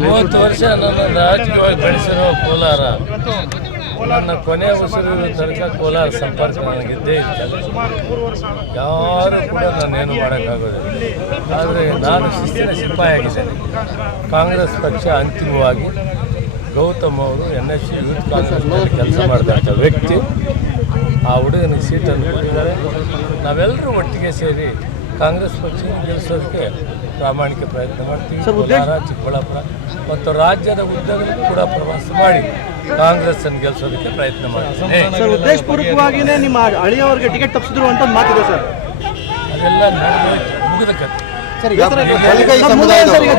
ಮೂವತ್ತು ವರ್ಷ ನನ್ನ ರಾಜಕೀಯವಾಗಿ ಬೆಳೆಸಿರೋ ಕೋಲಾರ, ನನ್ನ ಕೊನೆ ಉಸಿರು ತನಕ ಕೋಲಾರ ಸಂಪರ್ಕ ನನಗಿದ್ದೇ ಇತ್ತು ಯಾರು ಕೂಡ ನಾನೇನು ಮಾಡೋಕ್ಕಾಗೋದಿಲ್ಲ. ಆದರೆ ನಾನು ಶಿಸ್ತಿನ ಸಿಪಾಯಿಯಾಗಿದ್ದೇನೆ. ಕಾಂಗ್ರೆಸ್ ಪಕ್ಷ ಅಂತಿಮವಾಗಿ ಗೌತಮ್ ಅವರು ಎನ್ ಎಸ್ ಯೂತ್ ಕಾಂಗ್ರೆಸ್ನಲ್ಲಿ ಕೆಲಸ ಮಾಡಿದಂಥ ವ್ಯಕ್ತಿ. ಆ ಹುಡುಗನಿಗೆ ಸೀಟನ್ನು ಕೊಟ್ಟಿದ್ದಾರೆ. ನಾವೆಲ್ಲರೂ ಒಟ್ಟಿಗೆ ಸೇರಿ ಕಾಂಗ್ರೆಸ್ ಪಕ್ಷ ಗೆಲ್ಲಿಸೋದಕ್ಕೆ ಪ್ರಾಮಾಣಿಕ ಪ್ರಯತ್ನ ಮಾಡ್ತೀವಿ ಕೋಲಾರ ಚಿಕ್ಕಬಳ್ಳಾಪುರ ಮತ್ತು ರಾಜ್ಯದ ಉದ್ದಗಳಿಗೂ ಕೂಡ ಪ್ರವಾಸ ಮಾಡಿ ಕಾಂಗ್ರೆಸ್ ಅನ್ನು ಗೆಲ್ಲಿಸೋದಕ್ಕೆ ಪ್ರಯತ್ನ ಮಾಡ್ತೀನಿ ಸರ್ ಉದ್ದೇಶಪೂರ್ವಕವಾಗಿಯೇ ನಿಮ್ಮ ಅಳಿಯವರಿಗೆ ಟಿಕೆಟ್ ತಪ್ಪಿಸಿದ್ರು ಅಂತ ಮಾತಿದೆ ಸರ್ ಅದೆಲ್ಲ ನಡೆದೋಯ್ತು ಮುಗಿದ ಕಥೆ ಸರ್ ಈಗ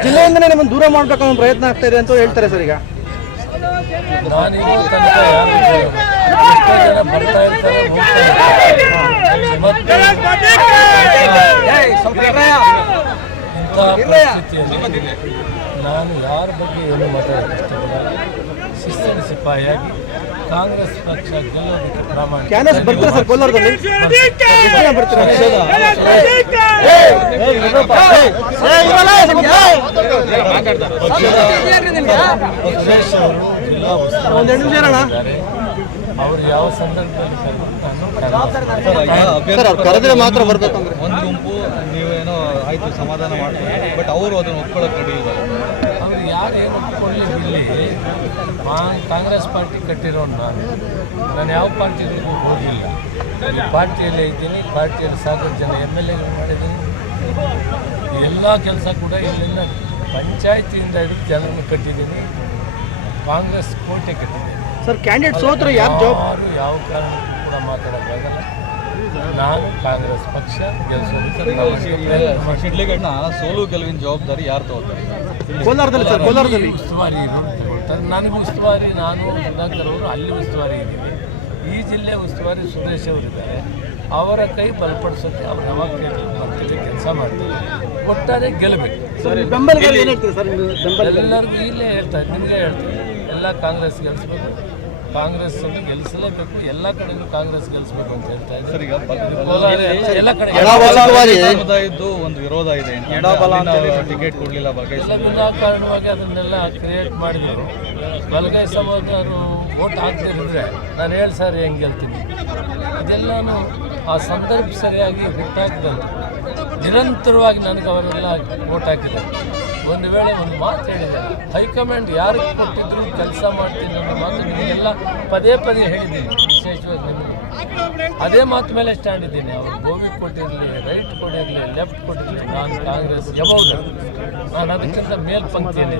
ಜಿಲ್ಲೆಯಿಂದನೇ ನಿಮ್ಮನ್ನು ದೂರ ಮಾಡಬೇಕು ಅನ್ನೋ ಪ್ರಯತ್ನ ಆಗ್ತಾ ಇದೆ ಅಂತ ಹೇಳ್ತಾರೆ ಸರ್ ಈಗ ನಾನು ಇವತ್ತು ತನಕ ಯಾರು ಎಷ್ಟೋ ಜನ ಬರ್ತಾ ಇರ್ತಾರೆ. ಮತ್ತೆ ಇಂಥ ಪರಿಸ್ಥಿತಿಯಲ್ಲಿ ನಾನು ಯಾರ ಬಗ್ಗೆ ಏನು ಮಾತಾಡೋಕ್ಕೆ ಇಷ್ಟಪಡಲ್ಲ ಶಿಸ್ತಿನ ಸಿಪಾಯಿಯಾಗಿ ಕಾಂಗ್ರೆಸ್ ಪಕ್ಷ ಗೆಲ್ಲೋದಕ್ಕೆ ಪ್ರಾಮಾಣಿಕ ಅವರು ಜಿಲ್ಲಾ ಉಸ್ತುವಾರಿ ಅವರು ಯಾವ ಸಂದರ್ಭದಲ್ಲಿ ಕರೆದ್ರು ನಾನು ಮಾತ್ರ ಬರ್ಬೇಕು ಅಂದ್ರೆ ಒಂದು ಗುಂಪು ನೀವೇನೋ ಆಯ್ತು ಸಮಾಧಾನ ಮಾಡ್ತೀವಿ ಬಟ್ ಅವರು ಅದನ್ನು ಒಪ್ಕೊಳ್ಳೋಕೆ ರೆಡಿ ಇಲ್ಲ. ಅವ್ರು ಯಾರು ಏನು ಒಪ್ಕೊಳ್ಳಿ ಬಿಡಲಿ ಕಾಂಗ್ರೆಸ್ ಪಾರ್ಟಿ ಕಟ್ಟಿರೋನು ನಾನು. ನಾನು ಯಾವ ಪಾರ್ಟಿಗೂ ಹೋಗಿಲ್ಲ. ಈ ಪಾರ್ಟಿಯಲ್ಲೇ ಇದ್ದೀನಿ ಪಾರ್ಟಿಯಲ್ಲಿ ಸಾಕಷ್ಟು ಜನ ಎಂ ಎಲ್ ಎಗಳು ಮಾಡಿದ್ದೀನಿ. ಎಲ್ಲ ಕೆಲಸ ಕೂಡ ಇಲ್ಲಿಂದ ಪಂಚಾಯತಿಯಿಂದ ಹಿಡಿದು ಜನರನ್ನು ಕಟ್ಟಿದ್ದೀನಿ. ಕಾಂಗ್ರೆಸ್ ಕೋಟೆ ಕಟ್ಟಿದ್ದೀನಿ. ಸರ್ ಕ್ಯಾಂಡಿಡೇಟ್ ಸೋತ್ರ ಯಾರು ಜಾಬ್ ಯಾರು ಯಾವ ಕಾರಣಕ್ಕೂ ಕೂಡ ಮಾತಾಡೋಕ್ಕಾಗಲ್ಲ ನಾನು ಕಾಂಗ್ರೆಸ್ ಪಕ್ಷ. ಶಿಡ್ಲಿಗಡ್ನ ಸೋಲು ಗೆಲುವಿನ ಜವಾಬ್ದಾರಿ ಯಾರು ತಗೋತಾರೆ ಕೋಲಾರದಲ್ಲಿ ಸರ್ ಕೋಲಾರದಲ್ಲಿ. ಉಸ್ತುವಾರಿ ತಗೊಳ್ತಾರೆ. ನನಗೆ ಉಸ್ತುವಾರಿ ನಾನು ಸುಧಾಕರ್ ಅವರು ಅಲ್ಲಿ ಉಸ್ತುವಾರಿ ಇದ್ದೀನಿ ಈ ಜಿಲ್ಲೆ ಉಸ್ತುವಾರಿ ಸುರೇಶ್ ಅವರಿದ್ದಾರೆ ಅವರ ಕೈ ಬಲಪಡಿಸೋಕ್ಕೆ ಅವ್ರ ಯಾವಾಗ ಕೇಳಿದ್ರು ಕೆಲಸ ಮಾಡ್ತಾರೆ. ಒಟ್ಟಾರೆ ಗೆಲ್ಲಬೇಕು ಎಲ್ಲರಿಗೂ ಇಲ್ಲೇ ಹೇಳ್ತಾರೆ ನಿಮಗೆ ಹೇಳ್ತಾರೆ. ಎಲ್ಲ ಕಾಂಗ್ರೆಸ್ ಗೆಲ್ಲಿಸ್ಬೇಕು ಕಾಂಗ್ರೆಸ್ ಅನ್ನು ಗೆಲ್ಲಿಸಲೇಬೇಕು ಎಲ್ಲ ಕಡೆಗೂ ಕಾಂಗ್ರೆಸ್ ಗೆಲ್ಲಿಸಬೇಕು ಅಂತ ಹೇಳ್ತಾ ಸರ್ ಇದ್ದಾರೆ ಈಗ ಎಲ್ಲ- ಎಲ್ಲ ಕಡೆ ಸಮುದಾಯದ್ದು ಒಂದು ವಿರೋಧ ಇದೆ. ಟಿಕೆಟ್ ಕೊಡಲಿಲ್ಲ ಬಗ್ಗೆ ಎಲ್ಲ ವಿನಾಕಾರಣವಾಗಿ ಅದನ್ನೆಲ್ಲ ಕ್ರಿಯೇಟ್ ಮಾಡಿದ್ರು. ಬಲಗೈ ಸಹೋದರರು ಓಟ್ ಹಾಕ್ತಿರಿದ್ರೆ ನಾನು ಹೇಳಿ ಸರ್ ಹೆಂಗೆ ಗೆಲ್ತೀನಿ. ಇದೆಲ್ಲನೂ ಆ ಸಂದರ್ಭ ಸರಿಯಾಗಿ ಹುಟ್ಟಾಕಿದಂತೆ ನಿರಂತರವಾಗಿ ನನಗೆ ಅವರೆಲ್ಲ ಓಟ್ ಹಾಕಿದ್ದಾರೆ. ಒಂದು ವೇಳೆ ಒಂದು ಮಾತು ಹೇಳಿದೆ, ಹೈಕಮಾಂಡ್ ಯಾರಿಗೆ ಕೊಟ್ಟಿದ್ರು ಕೆಲಸ ಮಾಡ್ತೀನಿ ಅನ್ನೋ ಮಾತು ನಿಮಗೆಲ್ಲ ಪದೇ ಪದೇ ಹೇಳಿದ್ದೀನಿ, ವಿಶೇಷವಾಗಿ ನಿಮಗೆ. ಅದೇ ಮಾತು ಮೇಲೆ ಸ್ಟ್ಯಾಂಡ್ ಇದ್ದೀನಿ. ಅವರು ಗೋವಿ ಕೊಟ್ಟಿರಲಿ ರೈಟ್ ಕೊಟ್ಟಿರಲಿ ಲೆಫ್ಟ್ ಕೊಟ್ಟಿರಲಿ, ನಾನು ಕಾಂಗ್ರೆಸ್ ಎಬೌದು ನಾನು ಅದಕ್ಕಿಂತ ಮೇಲ್ಪಂಕ್ತಿಯಲ್ಲಿ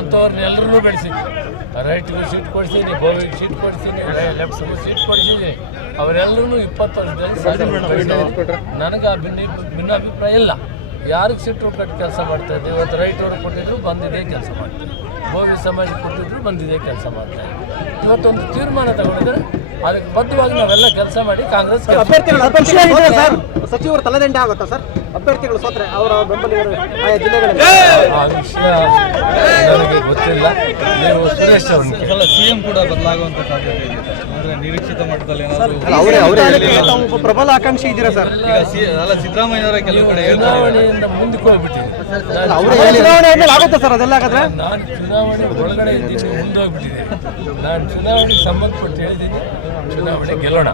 ಎಂಥವ್ರನ್ನ ಎಲ್ಲರೂ ಬೆಳೆಸಿದ್ದೀನಿ ರೈಟ್ಗೂ ಸೀಟ್ ಕೊಡ್ತೀನಿ ಗೋವಿಗೆ ಸೀಟ್ ಕೊಡ್ತೀನಿ ಲೆಫ್ಟ್ಗೂ ಸೀಟ್ ಕೊಡ್ತೀನಿ ಅವರೆಲ್ಲರೂ ಇಪ್ಪತ್ತು ವರ್ಷದಲ್ಲಿ ನನಗೆ ಆ ಭಿನ್ನ ಭಿನ್ನಾಭಿಪ್ರಾಯ ಇಲ್ಲ. ಯಾರಿಗೆ ಸಿಟ್ಟು ಕಟ್ಟಿ ಕೆಲಸ ಮಾಡ್ತಾ ಇದ್ದೆ ಇವತ್ತು ರೈಟ್ ಅವರು ಕೊಟ್ಟಿದ್ರು ಬಂದಿದೆ ಕೆಲಸ ಮಾಡ್ತಾರೆ. ಭೂಮಿ ಸಮಾಜ ಕೊಟ್ಟಿದ್ರು ಬಂದಿದೆ ಕೆಲಸ ಮಾಡ್ತಾರೆ ಇವತ್ತೊಂದು ತೀರ್ಮಾನ ತಗೊಂಡಿದ್ರೆ ಅದಕ್ಕೆ ಬದ್ಧವಾಗಿ ನಾವೆಲ್ಲ ಕೆಲಸ ಮಾಡಿ ಕಾಂಗ್ರೆಸ್ ಸಚಿವರು ತಲೆದಂಡೆ ಆಗುತ್ತಾ ಸರ್? ಅಭ್ಯರ್ಥಿಗಳು ಸೋತ್ರೆ ಅವರ ಬೆಂಬಲಿಗರು ಆಯಾ ಜಿಲ್ಲೆಗಳಲ್ಲಿ? ಆ ವಿಷಯ ನನಗೆ ಗೊತ್ತಿಲ್ಲ. ನೀವು ಸುರೇಶ್ ಅವ್ರನ್ನ ಕೇಳಿ. ಅಲ್ಲ ಸಿಎಂ ಕೂಡ ಬದಲಾಗುವಂತ ಸಾಧ್ಯತೆ ಇದೆ. ನಿರೀಕ್ಷಿತ ಮಟ್ಟದಲ್ಲಿ ಏನಾದ್ರು ಅವರೇ ಅವರೇ ತಾವು ಪ್ರಬಲ ಆಕಾಂಕ್ಷಿ ಇದ್ದೀರಾ ಸರ್? ಈಗ ಸಿ- ಅಲ್ಲ ಸಿದ್ದರಾಮಯ್ಯವರ ಕೆಲವು ಕಡೆ ಹೇಳ್ತಾರೆ ಚುನಾವಣೆಯಿಂದ ಮುಂದಕ್ಕೆ ಹೋಗ್ಬಿಟ್ಟಿದೆ ಅವರೇ ಚುನಾವಣೆ ಆದ್ಮೇಲೆ ಆಗುತ್ತಾ ಸರ್ ಅದೆಲ್ಲ ಹಾಗಾದ್ರೆ? ನಾನು ಚುನಾವಣೆ ಒಳಗಡೆ ಇದ್ದೀನಿ ಮುಂದೋಗ್ಬಿಟ್ಟಿದ್ದೀನಿ ನಾನು ಚುನಾವಣೆಗೆ ಸಂಬಂಧಪಟ್ಟು ಹೇಳಿದ್ದೀನಿ ಚುನಾವಣೆ ಗೆಲ್ಲೋಣ.